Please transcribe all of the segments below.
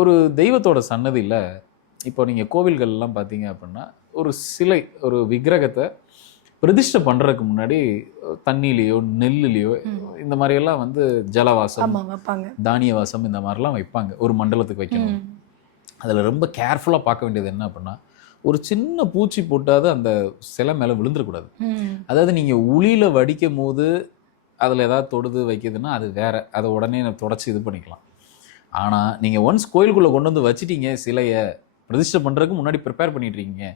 ஒரு தெய்வத்தோட சன்னதியில் இப்போ நீங்கள் கோவில்கள்லாம் பார்த்தீங்க அப்படின்னா ஒரு சிலை ஒரு விக்கிரகத்தை பிரதிஷ்டை பண்ணுறதுக்கு முன்னாடி தண்ணியிலையோ நெல்லுலையோ இந்த மாதிரியெல்லாம் வந்து ஜலவாசம் தானிய வாசம் இந்த மாதிரிலாம் வைப்பாங்க ஒரு மண்டலத்துக்கு வைக்கணும். அதில் ரொம்ப கேர்ஃபுல்லாக பார்க்க வேண்டியது என்ன அப்படின்னா ஒரு சின்ன பூச்சி போட்டாவது அந்த சிலை மேலே விழுந்துடக்கூடாது. அதாவது நீங்கள் உளியில் வடிக்கும் போது அதில் ஏதாவது தொடுது வைக்கிதுன்னா அது வேற, அதை உடனே தொடச்சி இது பண்ணிக்கலாம். ஆனால் நீங்கள் ஒன்ஸ் கோயிலுக்குள்ளே கொண்டு வந்து வச்சிட்டீங்க, சிலையை பிரதிஷ்டை பண்ணுறதுக்கு முன்னாடி ப்ரிப்பேர் பண்ணிட்டு இருக்கீங்க,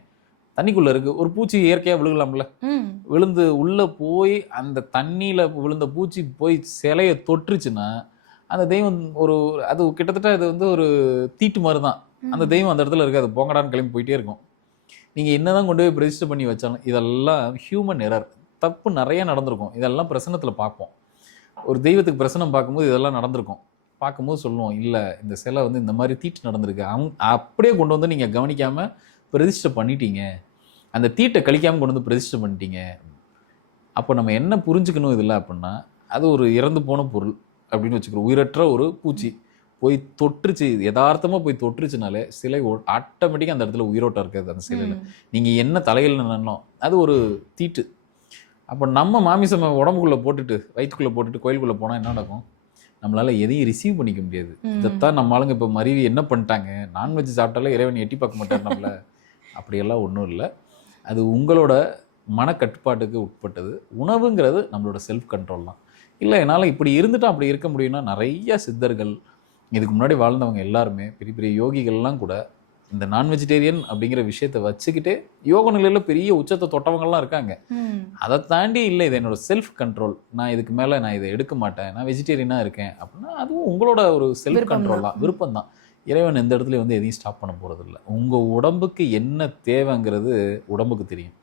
தண்ணிக்குள்ளே இருக்குது, ஒரு பூச்சி இயற்கையாக விழுகலாம்ல, விழுந்து உள்ளே போய் அந்த தண்ணியில் விழுந்த பூச்சி போய் சிலையை தொற்றுச்சுன்னா அந்த தெய்வம் ஒரு அது கிட்டத்தட்ட அது வந்து ஒரு தீட்டு மாதிரி தான். அந்த தெய்வம் அந்த இடத்துல இருக்காது, போங்கடான்னு கிளம்பி போயிட்டே இருக்கும். நீங்கள் என்ன தான் கொண்டு போய் பிரதிஷ்டை பண்ணி வச்சாலும் இதெல்லாம் ஹியூமன் எரர், தப்பு நிறைய நடந்திருக்கும். இதெல்லாம் பிரசனத்தில் பார்ப்போம். ஒரு தெய்வத்துக்கு பிரசனம் பார்க்கும்போது இதெல்லாம் நடந்திருக்கும். பார்க்கும்போது சொல்லுவோம், இல்லை இந்த சிலை வந்து இந்த மாதிரி தீட்டு நடந்திருக்கு, அப்படியே கொண்டு வந்து நீங்கள் கவனிக்காமல் பிரதிஷ்டை பண்ணிட்டீங்க, அந்த தீட்டை கழிக்காமல் கொண்டு வந்து பிரதிஷ்டை பண்ணிட்டீங்க. அப்போ நம்ம என்ன புரிஞ்சுக்கணும் இதில் அப்படின்னா, அது ஒரு இறந்து போன பொருள் அப்படின்னு வச்சுக்கிறோம். உயிரற்ற ஒரு பூச்சி போய் தொற்றுச்சு, யதார்த்தமாக போய் தொற்றுச்சுனாலே சிலை ஆட்டோமேட்டிக்காக அந்த இடத்துல உயிரோட்டம் இருக்காது. அந்த சிலையில் நீங்கள் என்ன தலையில் நின்னோம் அது ஒரு தீட்டு. அப்போ நம்ம மாமிசம் உடம்புக்குள்ளே போட்டுட்டு வயிற்றுக்குள்ளே போட்டுட்டு கோயிலுக்குள்ளே போனால் என்ன நடக்கும்? நம்மளால் எதையும் ரிசீவ் பண்ணிக்க முடியாது. இதைத்தான் நம்ம ஆளுங்க இப்போ மருவி என்ன பண்ணிட்டாங்க, நான்வெஜ் சாப்பிட்டாலே இறைவன் எட்டி பார்க்க மாட்டார் நம்மள. அப்படியெல்லாம் ஒன்றும் இல்லை. அது உங்களோட மனக்கட்டுப்பாட்டுக்கு உட்பட்டது. உணவுங்கிறது நம்மளோட செல்ஃப் கண்ட்ரோல் தான். இல்லை என்னால் இப்படி இருந்துட்டு அப்படி இருக்க முடியும்னா நிறைய சித்தர்கள் இதுக்கு முன்னாடி வாழ்ந்தவங்க எல்லாருமே பெரிய பெரிய யோகிகள்லாம் கூட இந்த நான் வெஜிடேரியன் அப்படிங்கிற விஷயத்தை வச்சுக்கிட்டே யோக நிலையில் பெரிய உச்சத்தை தொட்டவங்கள்லாம் இருக்காங்க. அதை தாண்டி இல்லை இது என்னோட செல்ஃப் கண்ட்ரோல், நான் இதுக்கு மேலே நான் இதை எடுக்க மாட்டேன், நான் வெஜிடேரியனாக இருக்கேன் அப்படின்னா அதுவும் உங்களோட ஒரு செல்ஃப் கண்ட்ரோல் தான், விருப்பம் தான். இறைவன் எந்த இடத்துலையும் வந்து எதையும் ஸ்டாப் பண்ண போகிறது இல்லை. உங்கள் உடம்புக்கு என்ன தேவைங்கிறது உடம்புக்கு தெரியும்.